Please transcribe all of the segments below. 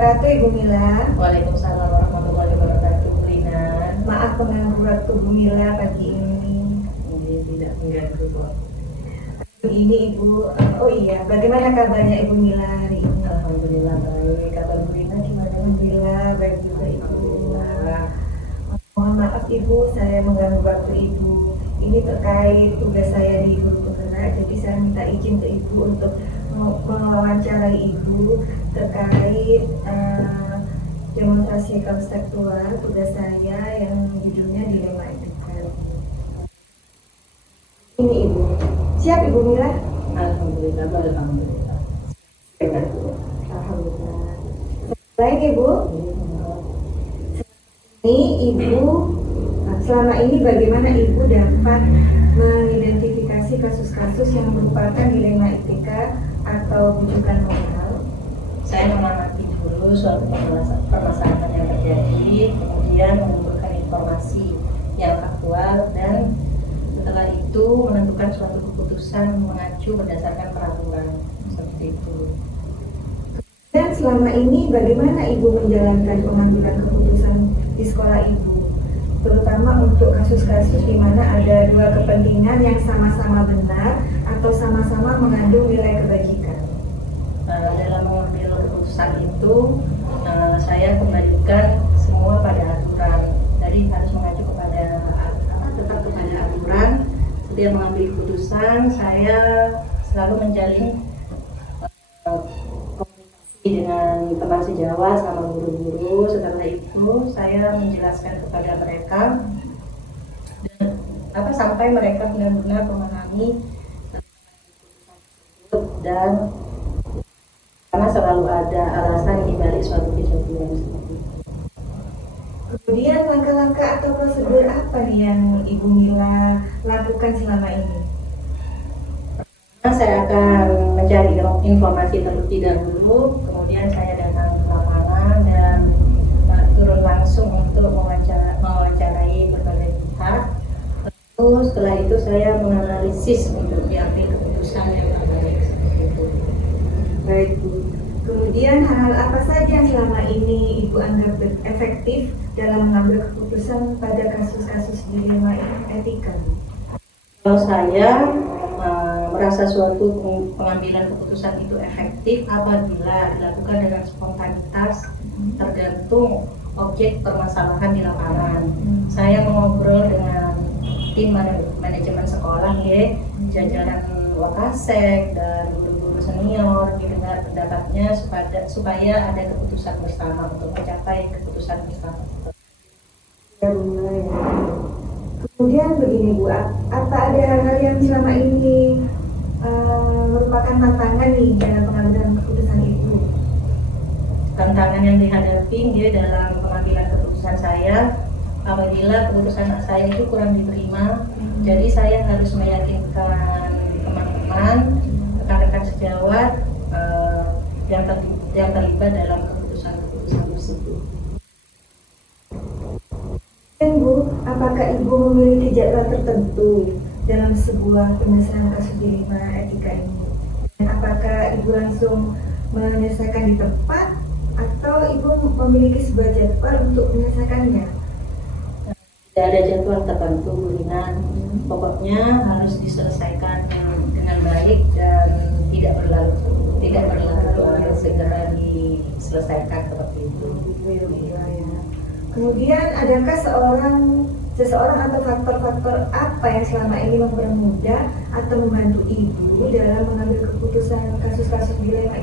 wabarakatuh, Ibu Mila. Waalaikumsalam warahmatullahi wabarakatuh, Bu Rinan. Maaf mengganggu waktu Bu Mila pagi ini. Ini tidak mengganggu kok. Begini Ibu, oh iya, bagaimana kabarnya Ibu Mila hari ini? Alhamdulillah baik. Kabar Bu Rinan gimana? Alhamdulillah baik juga Ibu. Alhamdulillah. Mohon maaf Ibu, saya mengganggu waktu Ibu. Ini terkait tugas saya di Guru Penggerak, jadi saya minta izin ke Ibu untuk mewawancarai Ibu terkait demonstrasi konseptual tugas saya yang judulnya Dilema Etika. Ini Ibu, siap Ibu Mila? Alhamdulillah, alhamdulillah. Alhamdulillah. Baik Ibu. Ini Ibu, selama ini bagaimana Ibu dapat mengidentifikasi kasus-kasus yang merupakan dilema etika atau bujukan moral? Saya mengamati dulu suatu permasalahan yang terjadi, kemudian mengumpulkan informasi yang aktual, dan setelah itu menentukan suatu keputusan mengacu berdasarkan peraturan seperti itu. Dan selama ini bagaimana Ibu menjalankan pengambilan keputusan di sekolah Ibu, terutama untuk kasus-kasus di mana ada dua kepentingan yang sama-sama benar atau sama-sama mengandung nilai kebajikan? Dalam mengambil keputusan itu, saya kembalikan semua pada aturan. Jadi harus mengacu kepada tetap kepada aturan. Setiap mengambil keputusan, saya selalu menjalin komunikasi dengan teman sejawat sama guru-guru. Setelah itu, saya menjelaskan kepada mereka dan sampai mereka benar-benar memahami dan karena selalu ada alasan di balik suatu kejadian seperti itu. Kemudian langkah-langkah atau prosedur apa nih yang Ibu Mila lakukan selama ini? Saya akan mencari informasi terlebih dahulu, kemudian saya datang ke lapangan dan turun langsung untuk mewawancarai berbagai pihak. Lalu setelah itu saya menganalisis untuk diambil keputusan yang terbaik seperti itu. Baik Bu. Kemudian hal-hal apa saja yang selama ini Ibu anggap efektif dalam mengambil keputusan pada kasus-kasus dilema etika? Kalau saya merasa suatu pengambilan keputusan itu efektif apabila dilakukan dengan spontanitas, tergantung objek permasalahan di lapangan. Saya mengobrol dengan tim manajemen sekolah, jajaran Wakasek dan guru-guru senior, didengar pendapatnya supaya ada keputusan bersama untuk mencapai keputusan bersama. Ya Bu, ya. Kemudian begini Bu, apa ada hal-hal yang selama ini merupakan tantangan nih dalam pengambilan keputusan itu? Tantangan yang dihadapi dalam pengambilan keputusan saya, apabila keputusan saya itu kurang diterima, jadi saya harus meyakinkan teman-teman, rekan-rekan sejawat yang terlibat dalam keputusan-keputusan tersebut. Dan Bu, apakah Ibu memiliki jadwal tertentu dalam sebuah penyelesaian kasus dilema etika ini? Dan apakah Ibu langsung menyelesaikan di tempat atau Ibu memiliki sebuah jadwal untuk menyelesaikannya? Tidak ada jadwal tertentu, Bu Rinan. Pokoknya harus diselesaikan dengan baik dan tidak berlarut-larut, segera diselesaikan seperti itu. Kemudian adakah seseorang atau faktor-faktor apa yang selama ini mempermudah atau membantu Ibu dalam mengambil keputusan kasus-kasus dilema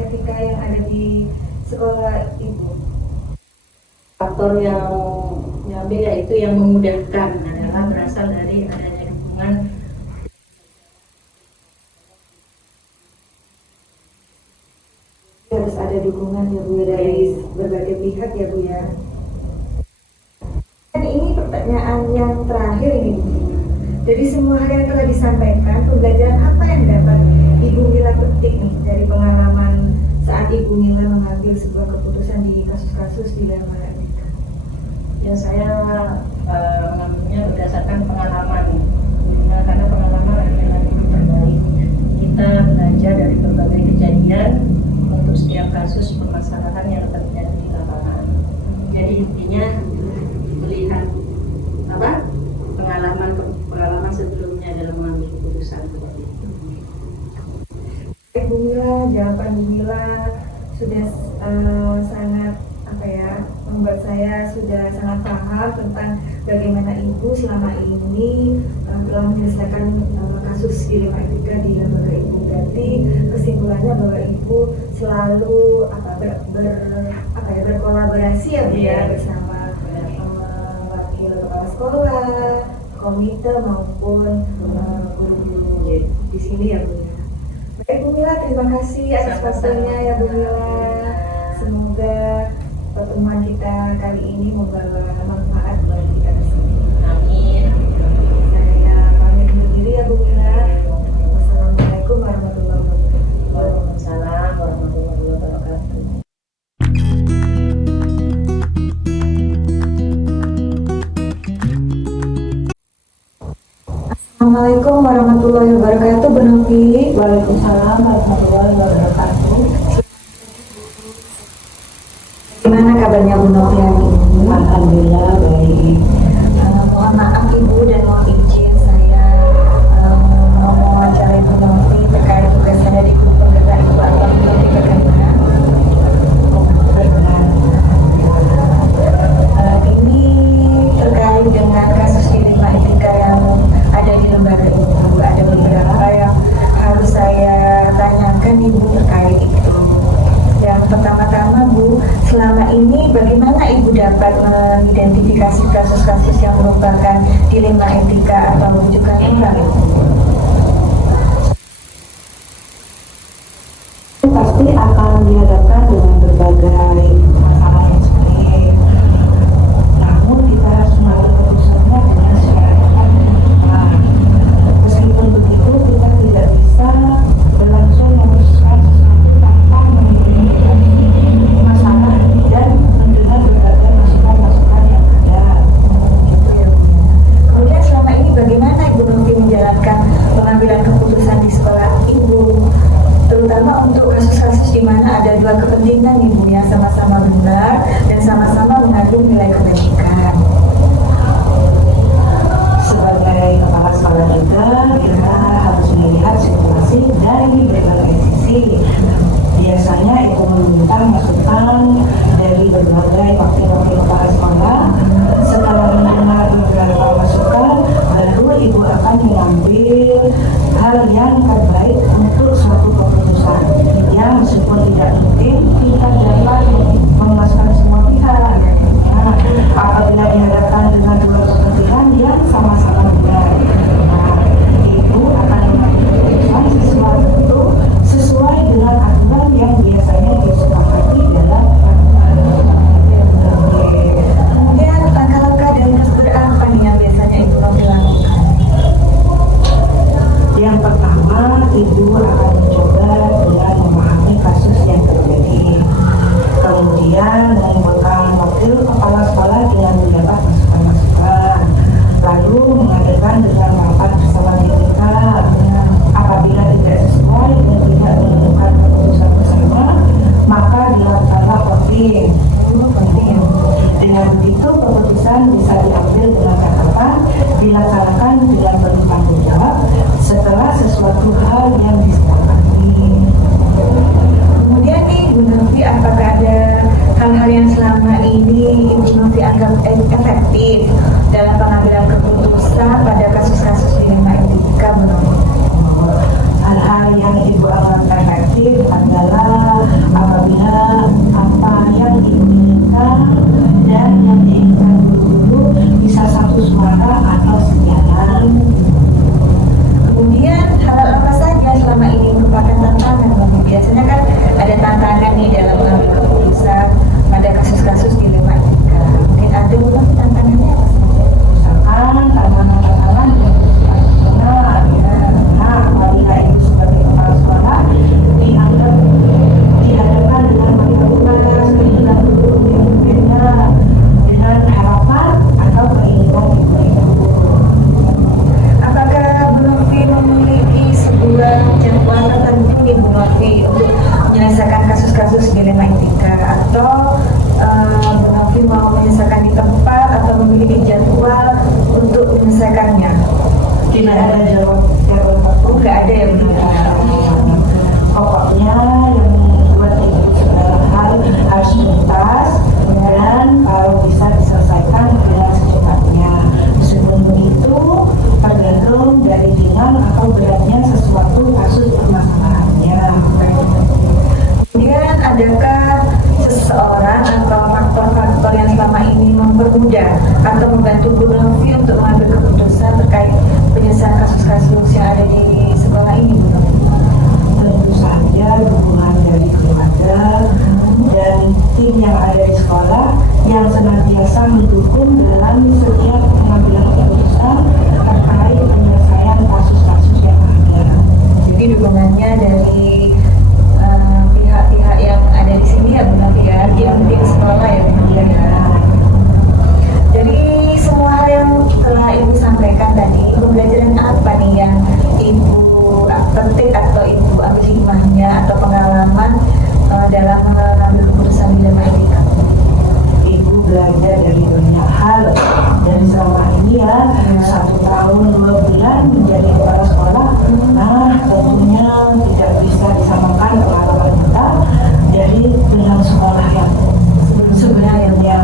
etika yang ada di sekolah Ibu? Faktor yang beda itu yang memudahkan adalah berasal dari adanya dukungan harus ada dukungan ya Bu dari berbagai pihak ya Bu ya. Dan ini pertanyaan yang terakhir ini Bu. Dari semua hal yang telah disampaikan, pembelajaran apa yang dapat Ibu Mila petik nih dari pengalaman saat Ibu Mila mengambil sebuah keputusan di kasus-kasus dilema etika? yang saya mengambilnya berdasarkan pengalaman. Karena pengalaman adalah yang terbaik. Kita belajar dari berbagai kejadian untuk setiap kasus permasalahan yang terjadi. Jadi intinya melihat apa pengalaman sebelumnya dalam mengambil keputusan seperti itu. Ibu Mila, jawaban Bu Mila sudah sangat membuat saya sudah sangat paham tentang bagaimana Ibu selama ini telah menyelesaikan kasus dilema etika di lembaga Ibu. Berarti kesimpulannya bahwa Ibu selalu berkolaborasi ya Bu ya, bersama wakil kepala sekolah, komite maupun guru di sini ya Bu. Baik Bu Mila, terima kasih atas waktunya ya Bu Mila. Semoga pertemuan kita kali ini membawa manfaat bagi kita bersama. Amin. Saya pamit undur diri ya Bu Mila. Wassalamualaikum warahmatullahi wabarakatuh. Waalaikumsalam warahmatullahi wabarakatuh. Assalamualaikum warahmatullahi wabarakatuh, Bu Novi. Waalaikumsalam warahmatullahi wabarakatuh. Gimana kabarnya Bu Novi hari ini? Alhamdulillah baik. Mohon maaf Ibu dan mohon izin saya mau mewawancarai Bu Novi terkait tugas saya di grup penggerak Ibu Abang Novi Berkenan. Ini terkait dengan kasus dilema etika yang ada di lembaga Ibu. Ada beberapa yang harus saya tanyakan Ibu terkait itu. Yang pertama-tama Bu, selama ini bagaimana Ibu dapat mengidentifikasi kasus-kasus yang merupakan dilema etika atau rujukan orang Ibu? Pasti akan dihadapkan dengan berbagai masalah yang sulit. Namun kita harus mengambil keputusannya dengan secara tepat dan tepat. Meskipun begitu, kita tidak bisa berlangsung memutuskan sesuatu tanpa memikirkan masalah dan mendengar berbagai masukan-masukan yang ada. Kemudian selama ini bagaimana Ibu Novi menjalankan pengambilan keputusan di sekolah Ibu, terutama untuk kasus-kasus di mana ada dua kepentingan Ibu yang sama-sama benar dan sama-sama mengandung nilai kebaikan. Sebagai kepala sekolah juga, kita harus melihat situasi dari berbagai sisi. Biasanya itu meminta masukan dari berbagai wakil-wakil kepala sekolah. Setelah mendengar beberapa masukan, baru ibu akan mengambil hal yang terbaik untuk suatu keputusan. Yang meskipun tidak mungkin kita dapat memuaskan semua pihak. Nah, apabila dihadapkan dengan dua kepentingan yang sama-sama benar, nah, ibu akan mengambil keputusan sesuai dengan aturan yang biasanya disepakati dalam Kemudian langkah-langkah dan prosedur apa nih yang biasanya Ibu Novi lakukan? Yang pertama, ibu akan mencoba dengan memahami kasus yang terjadi. Kemudian mengumpulkan wakil kepala sekolah dengan mendapat masukan-masukan. Lalu mengadakan dengan rapat bersama DPK. Apabila tidak sesuai dan tidak menemukan keputusan bersama, maka dilakukanlah voting. Dengan begitu keputusan bisa diambil dengan catatan, dilaksanakan dengan penuh tanggung jawab setelah sesuatu hal yang disepakati. Kemudian nih Bu Novi, apakah ada hal-hal yang selama ini Ibu Novi anggap efektif dalam pengambilan keputusan pada kasus-kasus dilema etika Bu Novi? Hal-hal yang ibu anggap efektif adalah apabila apa yang diinginkan dan yang diinginkan guru-guru bisa satu suara atau sejalan. Kemudian hal apa saja selama ini merupakan tantangan Bu? Biasanya kan ada tantangan nih dalam mengambil keputusan pada kasus-kasus dilema etika. Mungkin ada Bu Novi tantangannya apa? ingin mempermudah atau membantu Bu Novi untuk mengambil keputusan terkait penyelesaian kasus-kasus yang ada di sekolah ini, Bu Novi? Tentu saja dukungan dari keluarga dan tim yang ada di sekolah yang senantiasa mendukung dalam setiap pengambilan keputusan terkait penyelesaian kasus-kasus yang ada. Jadi dukungannya dari pihak-pihak yang ada di sini ya Bu Novi ya, tim sekolah ya Bu Novi ya. Jadi semua hal yang telah Ibu sampaikan tadi, pembelajaran apa nih yang Ibu petik atau Ibu ambil hikmahnya atau pengalaman dalam mengambil keputusan dilema etika? Ibu belajar dari banyak hal dan selama ini ya 1 tahun 2 bulan menjadi kepala sekolah. Nah, tentunya tidak bisa disamakan pengalaman kita dari dengan sekolah yang Sebenarnya yang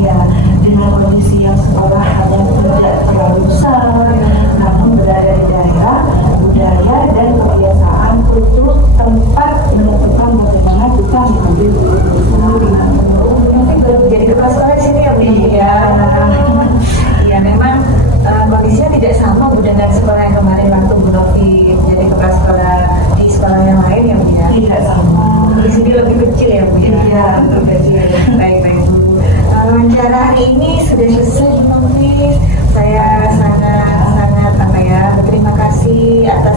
iya, dengan kondisi yang sekolahnya tidak terlalu besar, namun berada di daerah, budaya dan kebiasaan untuk tempat menentukan bagaimana kita mengambil keputusan. mungkin baru jadi kepala sekolah di sini ya Bu Novi ya. Iya memang kondisinya tidak sama Bu dengan sekolah yang kemarin waktu Bu Novi jadi kepala sekolah di sekolah yang lain ya Bu ya. Tidak sama. Di sini lebih kecil ya Bu ya. Iya, lebih kecil. Baik baik Bu. Wawancara hari ini sudah selesai Bu Novi. Saya sangat apa ya berterima kasih atas